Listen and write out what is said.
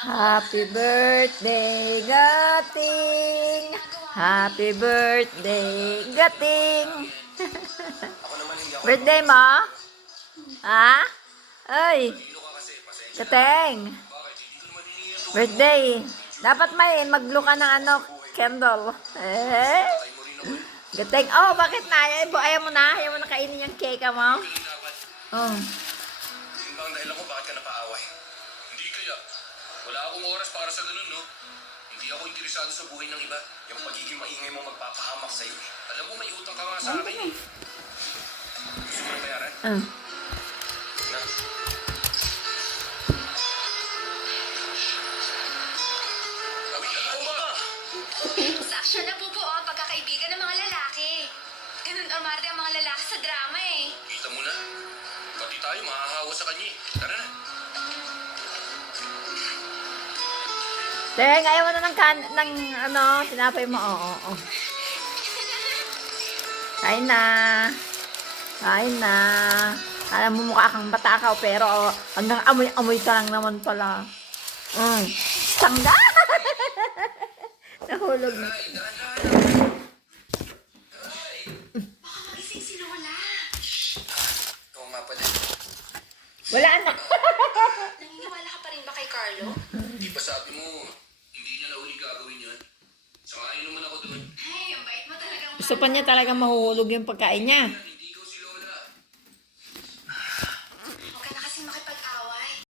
Happy birthday, Gating! Happy birthday, Gating! Birthday mo? Ha? Ay! Gating! Birthday! Dapat may maglo ka ng candle. Eh? Gating! Oh, bakit na? Ayaw mo na? Ayaw mo na kainin yung cake mo? Oh. Ang dahilan ko bakit ka napaaway. Hindi kaya. Wala akong oras para sa ganun, no? Hindi ako interesado sa buhay ng iba. Yung pagiging maingay mo magpapahamak sa'yo. Alam mo, may utang ka nga sa akin eh. Gusto mo na bayaran? Na? Kawit na ako ba? Sa aksyon na bubuo ang pagkakaibigan ng mga lalaki. Ganun umarte ang mga lalaki sa drama eh. Kita mo na. Pati tayo mahahawa sa kanya eh. Tara na. Teng, ayaw mo na ng tinapay mo. Oo. Kain na. Kain na. Alam mo mukha kang batakaw, pero hanggang amoy-amoy ka lang naman pala. Tangga! Nahulog na. Baka magising sila wala. Oo nga pala. Wala na. Naniniwala ka pa rin ba kay Carlo? Di ba sabi mo, hindi niya na uli gagawin yun? Sangayon naman ako doon. Ay, ang bait mo talagang Gusto pa niya talaga mahuhulog yung pagkain niya.